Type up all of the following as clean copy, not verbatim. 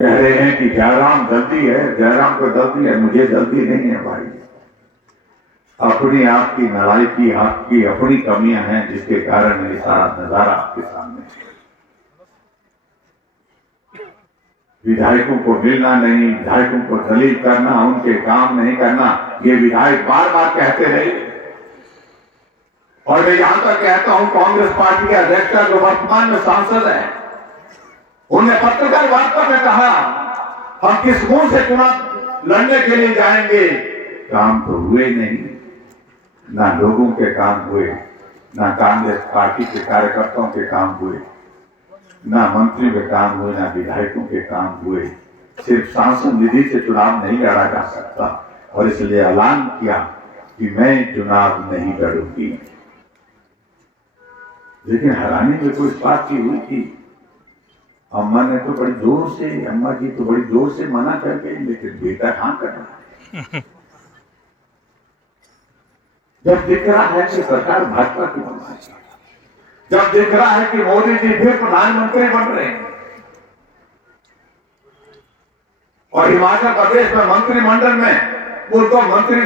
कह रहे हैं कि जयराम जल्दी है, जयराम को जल्दी है। मुझे जल्दी नहीं है भाई। अपनी आपकी नालायकी, आपकी अपनी कमियां हैं जिसके कारण ये सारा नजारा आपके सामने है। विधायकों को मिलना नहीं, विधायकों को दलील करना, उनके काम नहीं करना, ये विधायक बार बार कहते रहे। और मैं यहां तक कहता हूं, कांग्रेस पार्टी के अध्यक्ष जो वर्तमान में सांसद है, उन्हें पत्रकार वार्ता में कहा हम किस मुंह से चुनाव लड़ने के लिए जाएंगे। काम तो हुए नहीं, ना लोगों के काम हुए, ना कांग्रेस पार्टी के कार्यकर्ताओं के काम हुए, ना मंत्री के काम हुए, ना विधायकों के काम हुए। सिर्फ सांसद निधि से चुनाव नहीं लड़ा जा सकता और इसलिए ऐलान किया कि मैं चुनाव नहीं लड़ूंगी। लेकिन हैरानी में कोई इस बात की हुई थी, अम्मा ने तो बड़ी जोर से, अम्मा जी तो बड़ी जोर से मना कर गई, लेकिन बेटा कहां कर रहा है। जब दिख रहा है कि सरकार भाजपा की बन रही है, जब दिख रहा है कि मोदी जी फिर प्रधानमंत्री बन रहे हैं और हिमाचल प्रदेश में मंत्रिमंडल में उनको मंत्री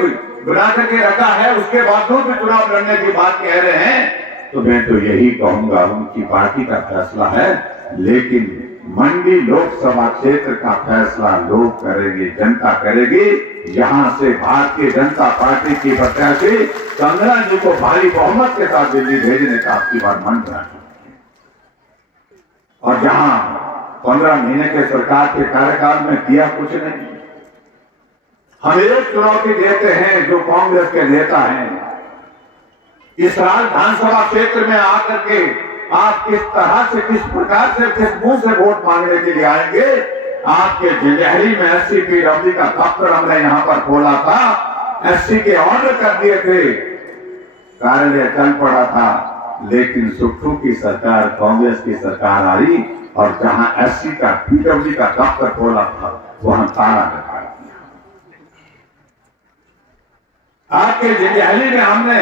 बना करके रखा है, उसके बावजूद भी चुनाव लड़ने की बात कह रहे हैं, तो मैं तो यही कहूंगा उनकी पार्टी का फैसला है, लेकिन मंडी लोकसभा क्षेत्र का फैसला लोग करेंगे, जनता करेगी। यहां से भारतीय जनता पार्टी की प्रत्याशी कंगना जी को भारी बहुमत के साथ दिल्ली भेजने का आपकी बार मन बना, और जहां 15 महीने के सरकार के कार्यकाल में किया कुछ नहीं। हम एक चुनौती देते हैं जो कांग्रेस के नेता हैं, इस विधानसभा क्षेत्र में आकर के आप किस तरह से, किस प्रकार से, किस मुंह से वोट मांगने के लिए आएंगे। आपके जंजैहली में SCPW का दफ्तर हमने यहां पर खोला था, SC के ऑर्डर कर दिए थे, कार्यालय चल पड़ा था, लेकिन सुखू की सरकार, कांग्रेस की सरकार आई और जहां SC का PW का दफ्तर खोला था वहां ताला लगा दिया। आपके जंजैहली में हमने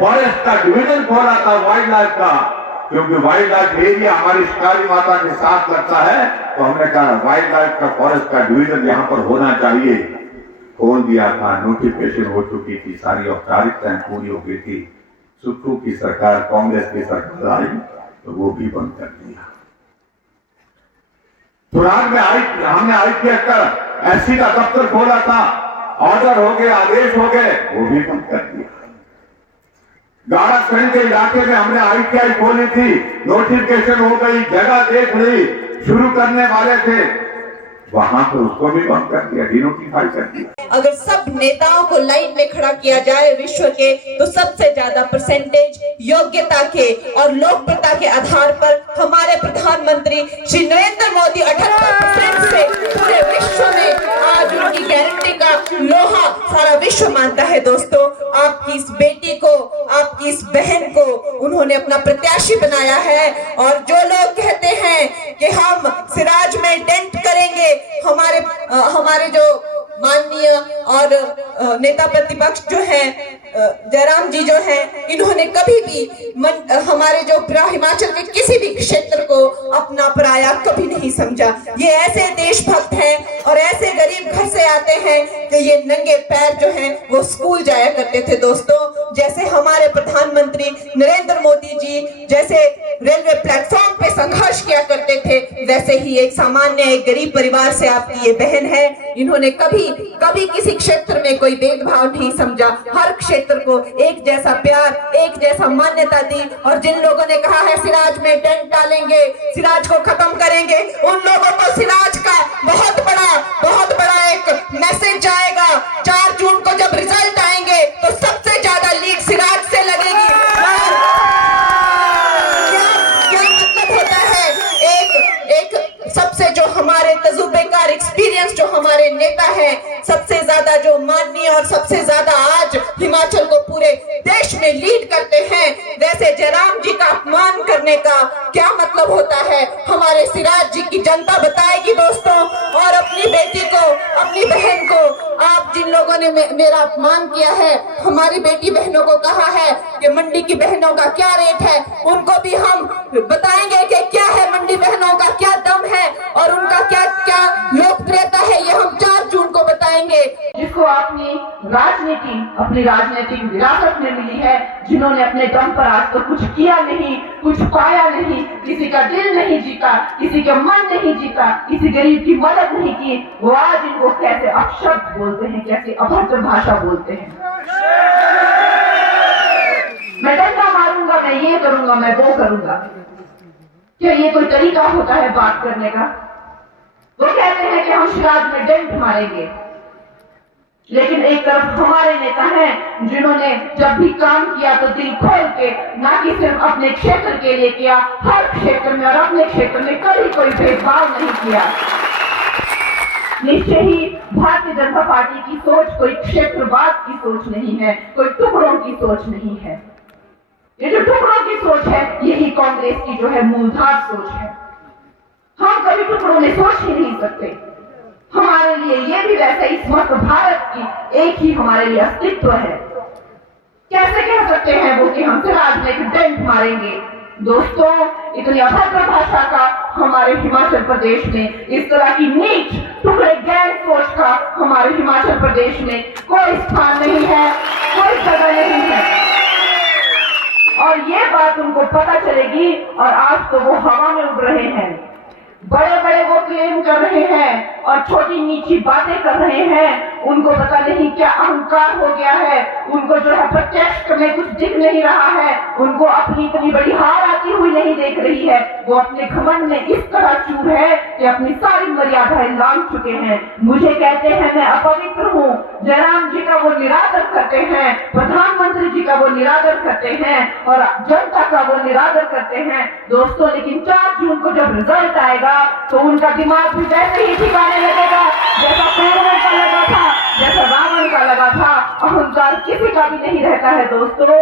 फॉरेस्ट का डिवीजन खोला था, वाइल्ड लाइफ का, क्योंकि वाइल्ड लाइफ एरिया हमारी शिकारी माता के साथ लगता है, तो हमने कहा वाइल्ड लाइफ का फॉरेस्ट का डिवीजन यहां पर होना चाहिए। खोल दिया था, नोटिफिकेशन हो चुकी थी, सारी औपचारिकताएं पूरी हो गई थी। सुखू की सरकार, कांग्रेस की सरकार आई तो वो भी बंद कर दिया। चुनाव में हमने IPF का SC का दफ्तर खोला था, ऑर्डर हो गए, आदेश हो गए, वो भी बंद कर दिया। गाड़ाखंड के इलाके में हमने ITI खोली थी, नोटिफिकेशन हो गई, जगह देख ली, शुरू करने वाले थे, वहां तो उसको भी बंद कर दिया, डिनोटिफाई कर दिया। अगर सब नेताओं को लाइन में खड़ा किया जाए विश्व के, तो सबसे ज्यादा परसेंटेज योग्यता के और लोकप्रियता के आधार पर हमारे प्रधानमंत्री श्री नरेंद्र मोदी 78% से पूरे विश्व में आज उनकी गारंटी का लोहा सारा विश्व मानता है। दोस्तों, आपकी इस बेटी को, आपकी इस बहन को उन्होंने अपना प्रत्याशी बनाया है, और जो लोग कहते हैं कि हम सिराज में डेंट करेंगे, हमारे जो माननीय और नेता प्रतिपक्ष जो हैं जयराम जी जो हैं, इन्होंने कभी भी हमारे जो हिमाचल के किसी भी क्षेत्र को अपना पराया कभी नहीं समझा। ये ऐसे देशभक्त हैं और ऐसे गरीब घर से आते हैं कि ये नंगे पैर जो हैं वो स्कूल जाया करते थे। दोस्तों, जैसे हमारे प्रधानमंत्री नरेंद्र मोदी जी जैसे रेलवे प्लेटफॉर्म पे संघर्ष किया करते थे, वैसे ही एक सामान्य, एक गरीब परिवार से आपकी ये बहन है। इन्होंने कभी किसी क्षेत्र में कोई भेदभाव नहीं समझा, हर क्षेत्र को एक जैसा प्यार, एक जैसा मान्यता दी। और जिन लोगों ने कहा है सिराज में टेंट डालेंगे, सिराज को खत्म करेंगे, उन लोगों को सिराज का बहुत बड़ा एक मैसेज आएगा। 4 जून को जब रिजल्ट आएंगे तो सबसे ज्यादा लीड सिराज से लगेगी। क्या मतलब होता है, एक सबसे जो हमारे तजुर्बेकार, एक्सपीरियंस जो हमारे नेता है, सबसे ज्यादा जो माननीय और सबसे ज्यादा आज हिमाचल को पूरे देश में लीड करते हैं, वैसे जयराम जी का अपमान करने का क्या मतलब होता है, हमारे सिराज जी की जनता बताएगी दोस्तों। और अपनी बेटी को अपनी बहन को, आप जिन लोगों ने मेरा अपमान किया है, हमारी बेटी बहनों को कहा है कि मंडी की बहनों का क्या रेट है, उनको भी हम बताएंगे कि क्या है मंडी बहनों का क्या दम है और उनका क्या क्या लोकप्रियता है, ये हम 4 जून को बताएंगे। जिसको अपनी राजनीतिक विरासत में मिली है, जिन्होंने अपने दम पर आज तो कुछ किया नहीं, कुछ पाया नहीं, किसी का दिल नहीं जीता, किसी का मन नहीं जीता, किसी गरीब की मदद नहीं की, वो आज इनको कैसे अपशब्द बोलते हैं, कैसे अभद्र भाषा बोलते हैं। मैं डंडा मारूंगा, मैं ये करूंगा, मैं वो करूंगा। क्या ये कोई तरीका होता है बात करने का? वो कहते हैं कि हम शिराज में डेंट मारेंगे, लेकिन एक तरफ हमारे नेता हैं जिन्होंने जब भी काम किया तो दिल खोल के, ना कि सिर्फ अपने क्षेत्र के लिए किया, हर क्षेत्र में और अपने क्षेत्र में कभी कोई भेदभाव नहीं किया। निश्चय ही भारतीय जनता पार्टी की सोच कोई क्षेत्रवाद की सोच नहीं है, कोई टुकड़ों की सोच नहीं है। ये जो टुकड़ों की सोच है, यही कांग्रेस की जो है मूलधार सोच है। हम कभी टुकड़ों में सोच ही नहीं सकते। हमारे लिए ये भी वैसे इस मस्त भारत की एक ही हमारे लिए अस्तित्व है। कैसे कह सकते हैं वो कि हम सिराज में एक डेंट मारेंगे? दोस्तों, इतनी अभद्र भाषा का हमारे हिमाचल प्रदेश में, इस तरह की नीच टुकड़े गैंग सोच का हमारे हिमाचल प्रदेश में कोई स्थान नहीं है, कोई जगह नहीं है। और ये बात उनको पता चलेगी और आज तो वो हवा में उड़ रहे हैं। बड़े बड़े वो क्लेम कर रहे हैं और छोटी नीची बातें कर रहे हैं। उनको पता नहीं क्या अहंकार हो गया है, उनको जो है प्रत्यक्ष में कुछ दिख नहीं रहा है, उनको अपनी इतनी बड़ी हार आती हुई नहीं देख रही है। वो अपने घमंड में इस तरह चूर है कि अपनी सारी मर्यादाएं लांघ चुके हैं। मुझे कहते हैं मैं अपवित्र हूँ, जयराम जी का वो निरादर करते हैं, प्रधानमंत्री जी का वो निरादर करते हैं और जनता का वो निरादर करते हैं। दोस्तों, लेकिन 4 जून को जब रिजल्ट आएगा तो उनका दिमाग भी वैसे ही ठिकाने लगेगा जैसा पहले का लगा था, जैसा रावण का लगा था। अहंकार किसी का भी नहीं रहता है दोस्तों।